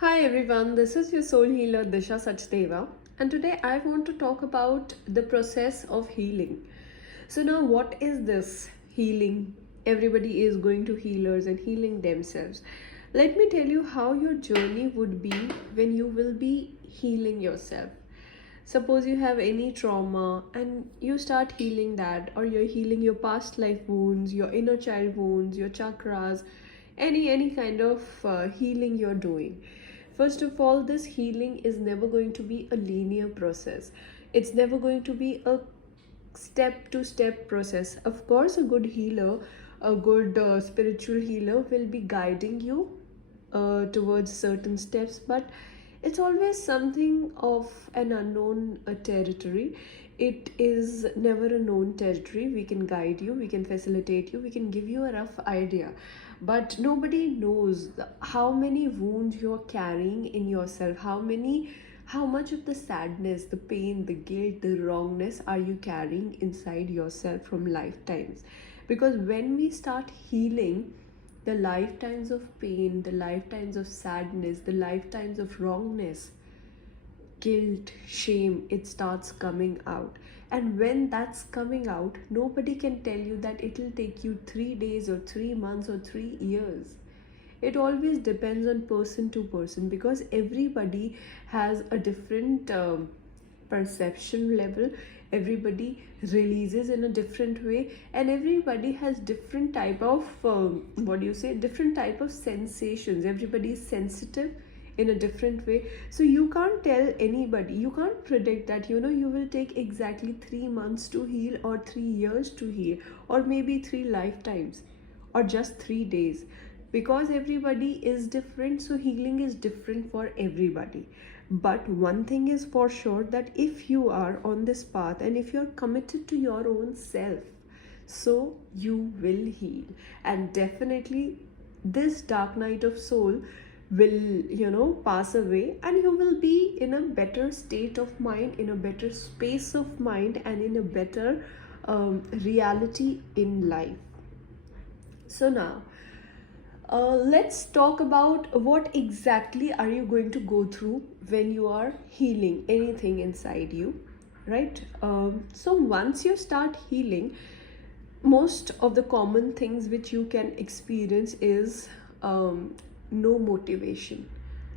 Hi everyone, this is your soul healer Disha Sachdeva, and today I want to talk about the process of healing. So, now what is this healing? Everybody is going to healers and healing themselves. Let me tell you how your journey would be when you will be healing yourself. Suppose you have any trauma and you start healing that, or you're healing your past life wounds, your inner child wounds, your chakras, any kind of healing you're doing. First of all, this healing is never going to be a linear process. It's never going to be a step to step process. Of course, a good healer, a good spiritual healer will be guiding you towards certain steps, but it's always something of an unknown territory. It is never a known territory. We can guide you, we can facilitate you, we can give you a rough idea, but nobody knows how many wounds you're carrying in yourself, how much of the sadness, the pain, the guilt, the wrongness are you carrying inside yourself from lifetimes. Because when we start healing, the lifetimes of pain, the lifetimes of sadness, the lifetimes of wrongness, guilt, shame, it starts coming out. And when that's coming out, nobody can tell you that it'll take you 3 days or 3 months or 3 years. It always depends on person to person, because everybody has a different perception level. Everybody releases in a different way, and everybody has different type of different type of sensations. Everybody is sensitive in a different way. So you can't tell anybody, you can't predict that you will take exactly 3 months to heal, or 3 years to heal, or maybe 3 lifetimes, or just 3 days, because everybody is different. So healing is different for everybody. But one thing is for sure, that if you are on this path and if you're committed to your own self, so you will heal. And definitely this dark night of soul will pass away, and you will be in a better state of mind, in a better space of mind, and in a better reality in life. So now, let's talk about what exactly are you going to go through when you are healing anything inside you, right? So once you start healing, most of the common things which you can experience is no motivation.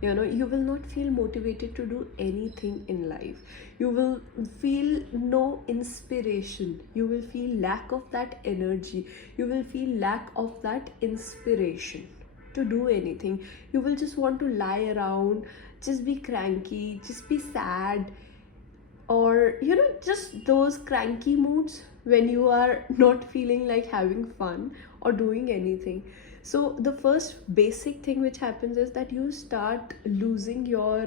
You will not feel motivated to do anything in life. You will feel no inspiration. You will feel lack of that energy. You will feel lack of that inspiration to do anything. You will just want to lie around, just be cranky, just be sad, or just those cranky moods when you are not feeling like having fun or doing anything. So the first basic thing which happens is that you start losing your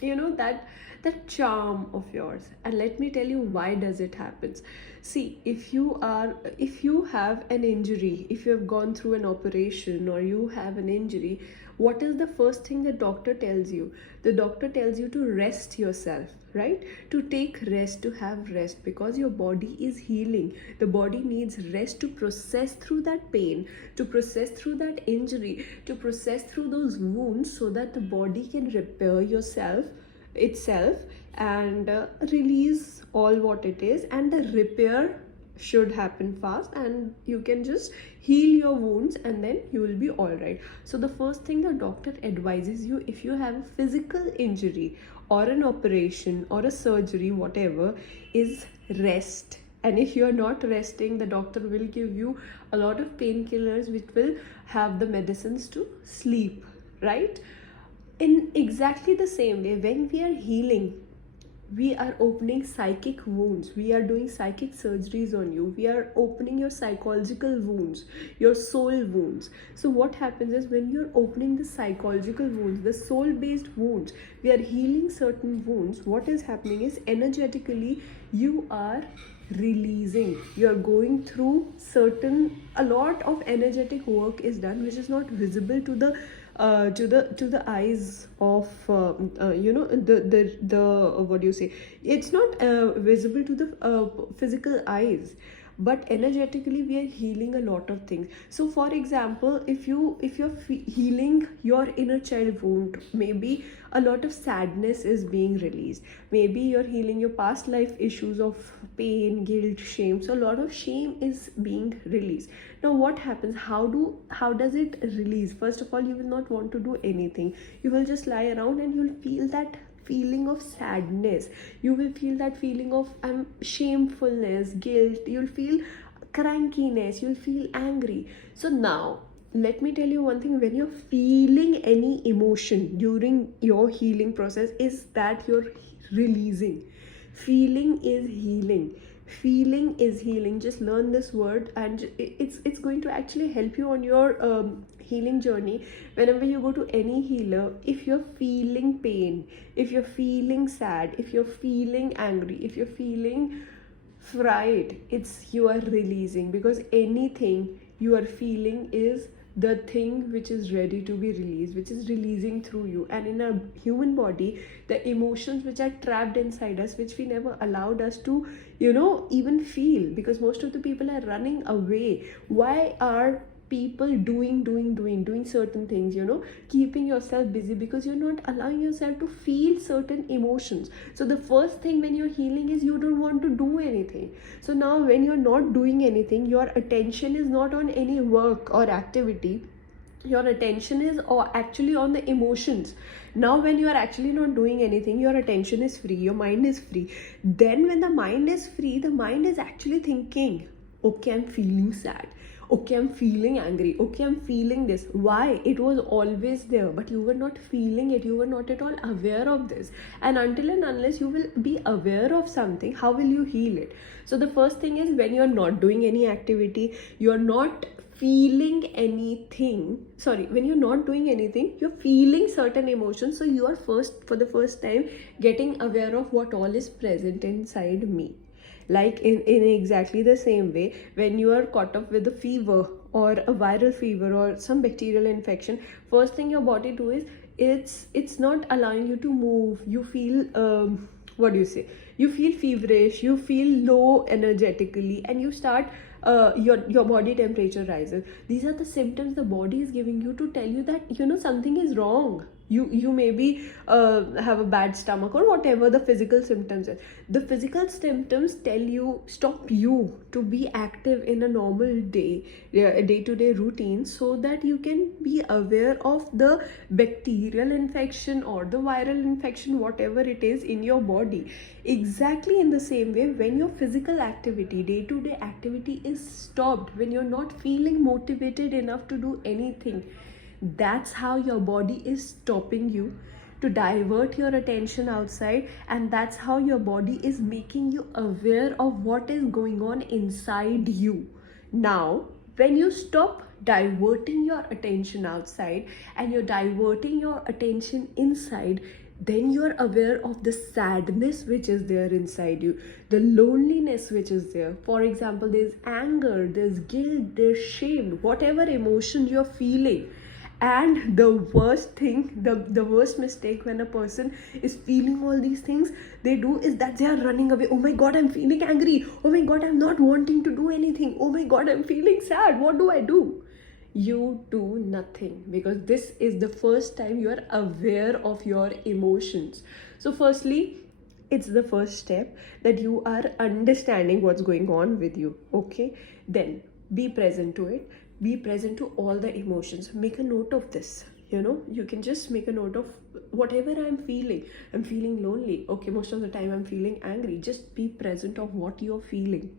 that charm of yours. And let me tell you why does it happens. See, if you have an injury, if you have gone through an operation, or you have an injury, what is the first thing the doctor tells you? The doctor tells you to rest yourself, right? To take rest, to have rest, because your body is healing. The body needs rest to process through that pain, to process through that injury, to process through those wounds, so that the body can repair itself, and release all what it is. And the repair should happen fast, and you can just heal your wounds, and then you will be all right. So the first thing the doctor advises you, if you have a physical injury or an operation or a surgery, whatever, is rest. And if you are not resting, the doctor will give you a lot of painkillers which will have the medicines to sleep, right? In exactly the same way, when we are healing, we are opening psychic wounds, we are doing psychic surgeries on you, we are opening your psychological wounds, your soul wounds. So what happens is, when you're opening the psychological wounds, the soul based wounds, we are healing certain wounds. What is happening is, energetically you are releasing, you are going through a lot of energetic work is done, which is not visible to the eyes of the what do you say, it's not visible to the physical eyes. but energetically we are healing a lot of things. So for example, if you're healing your inner child wound, maybe a lot of sadness is being released. Maybe you're healing your past life issues of pain, guilt, shame. So a lot of shame is being released. Now what happens? How does it release? First of all, you will not want to do anything. You will just lie around and you'll feel that feeling of sadness. You will feel that feeling of shamefulness, guilt. You'll feel crankiness. You'll feel angry. So now let me tell you one thing. When you're feeling any emotion during your healing process, is that you're releasing. Feeling is healing. Feeling is healing. Just learn this word, and it's going to actually help you on your healing journey. Whenever you go to any healer, if you're feeling pain, if you're feeling sad, if you're feeling angry, if you're feeling fright, it's you are releasing, because anything you are feeling is the thing which is ready to be released, which is releasing through you. And in a human body, the emotions which are trapped inside us, which we never allowed us to even feel, because most of the people are running away. Why are people doing certain things, keeping yourself busy? Because you're not allowing yourself to feel certain emotions. So the first thing when you're healing is you don't want to do anything. So now when you're not doing anything, your attention is not on any work or activity. Your attention is actually on the emotions. Now when you are actually not doing anything, your attention is free, your mind is free. Then when the mind is free, the mind is actually thinking, okay, I'm feeling sad, okay, I'm feeling angry, okay, I'm feeling this. Why? It was always there, but you were not feeling it. You were not at all aware of this. And until and unless you will be aware of something, how will you heal it? So the first thing is, when you're not doing any activity, you're not feeling anything. Sorry, when you're not doing anything, you're feeling certain emotions. So you are for the first time getting aware of what all is present inside me. Like in exactly the same way, when you are caught up with a fever or a viral fever or some bacterial infection, first thing your body do is it's not allowing you to move. You feel what do you say, you feel feverish, you feel low energetically, and you start your body temperature rises. These are the symptoms the body is giving you to tell you that something is wrong. You maybe have a bad stomach or whatever the physical symptoms is. The physical symptoms stop you to be active in a normal day-to-day routine, so that you can be aware of the bacterial infection or the viral infection, whatever it is in your body. Exactly in the same way, when your physical activity, day-to-day activity is stopped, when you're not feeling motivated enough to do anything, that's how your body is stopping you to divert your attention outside. And that's how your body is making you aware of what is going on inside you. Now when you stop diverting your attention outside and you're diverting your attention inside, then you're aware of the sadness which is there inside you, the loneliness which is there. For example, there's anger, there's guilt, there's shame, whatever emotion you're feeling. And the worst thing, the worst mistake when a person is feeling all these things they do, is that they are running away. Oh my god, I'm feeling angry. Oh my god, I'm not wanting to do anything. Oh my god, I'm feeling sad. What do I do? You do nothing, because this is the first time you are aware of your emotions. So firstly, it's the first step that you are understanding what's going on with you. Okay, then be present to it. Be present to all the emotions. Make a note of this. You can just make a note of whatever I'm feeling. I'm feeling lonely. Okay, most of the time I'm feeling angry. Just be present of what you're feeling.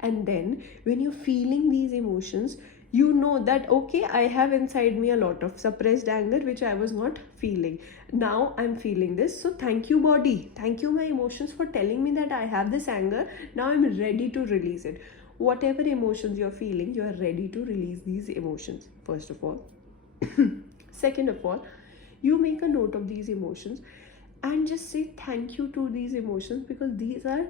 And then when you're feeling these emotions, you know that okay, I have inside me a lot of suppressed anger which I was not feeling. Now I'm feeling this. So thank you, body. Thank you, my emotions, for telling me that I have this anger. Now I'm ready to release it. Whatever emotions you're feeling, you are ready to release these emotions, first of all. Second of all, you make a note of these emotions and just say thank you to these emotions, because these are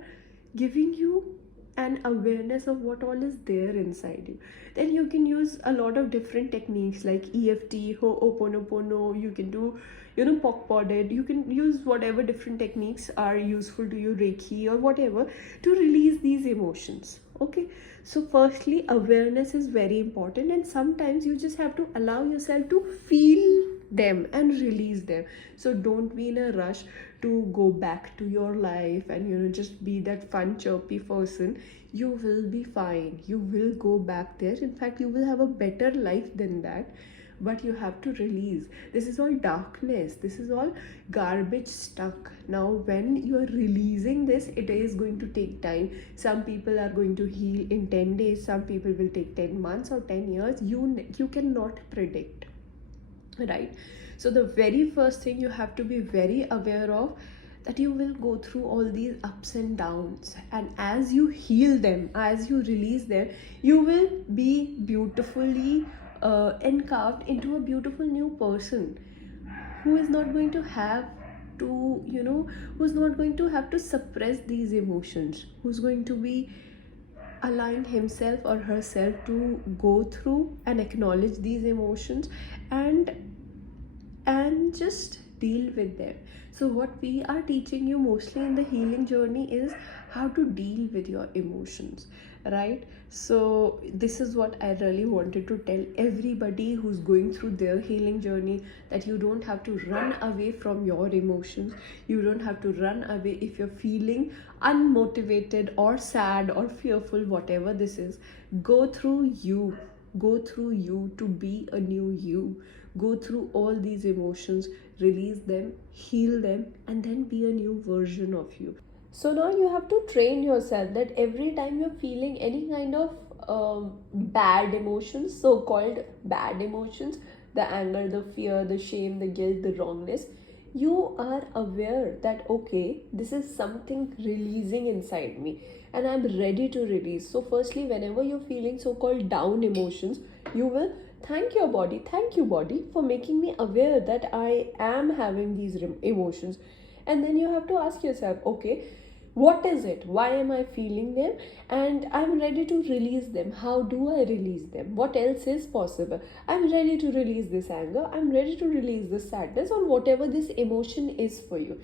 giving you an awareness of what all is there inside you. Then you can use a lot of different techniques like EFT, Ho'oponopono. You can do POC podded. You can use whatever different techniques are useful to you, Reiki or whatever, to release these emotions. Okay, so firstly, awareness is very important, and sometimes you just have to allow yourself to feel them and release them. So don't be in a rush to go back to your life and just be that fun chirpy person. You will be fine, you will go back there. In fact, you will have a better life than that. But you have to release. This is all darkness, this is all garbage stuck. Now when you are releasing this, it is going to take time. Some people are going to heal in 10 days, some people will take 10 months or 10 years. You cannot predict, right? So the very first thing you have to be very aware of, that you will go through all these ups and downs, and as you heal them, as you release them, you will be beautifully carved into a beautiful new person, who is not going to have to who's not going to have to suppress these emotions, who's going to be allowing himself or herself to go through and acknowledge these emotions, and just deal with them. So what we are teaching you mostly in the healing journey is how to deal with your emotions, right? So this is what I really wanted to tell everybody who's going through their healing journey, that you don't have to run away from your emotions. You don't have to run away if you're feeling unmotivated or sad or fearful, whatever this is. Go through you, go through you to be a new you. Go through all these emotions, release them, heal them, and then be a new version of you. So now you have to train yourself that every time you're feeling any kind of bad emotions, so called bad emotions, the anger, the fear, the shame, the guilt, the wrongness, you are aware that okay, this is something releasing inside me and I'm ready to release. So firstly, whenever you're feeling so called down emotions, you will thank your body, thank you body for making me aware that I am having these emotions. And then you have to ask yourself, okay, what is it, why am I feeling them, and I'm ready to release them. How do I release them? What else is possible? I'm ready to release this anger, I'm ready to release this sadness, or whatever this emotion is for you.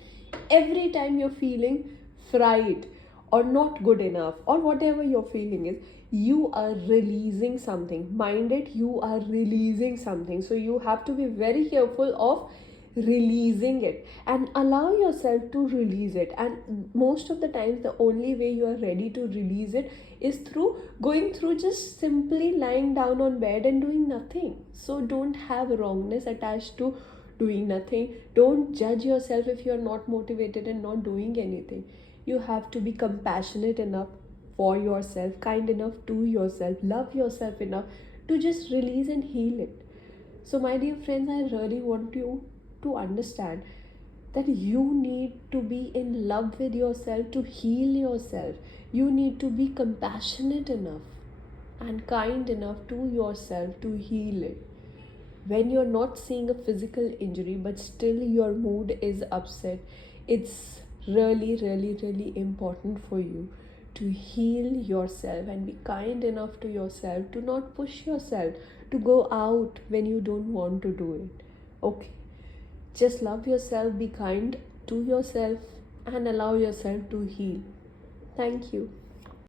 Every time you're feeling fright or not good enough or whatever your feeling is, you are releasing something. Mind it, you are releasing something. So you have to be very careful of releasing it and allow yourself to release it. And most of the times, the only way you are ready to release it is through going through just simply lying down on bed and doing nothing. So don't have wrongness attached to doing nothing. Don't judge yourself if you're not motivated and not doing anything. You have to be compassionate enough for yourself, kind enough to yourself, love yourself enough to just release and heal it. So my dear friends, I really want you to understand that you need to be in love with yourself to heal yourself. You need to be compassionate enough and kind enough to yourself to heal it. When you're not seeing a physical injury but still your mood is upset, it's really important for you to heal yourself and be kind enough to yourself to not push yourself to go out when you don't want to do it. Okay, just love yourself, be kind to yourself, and allow yourself to heal. Thank you.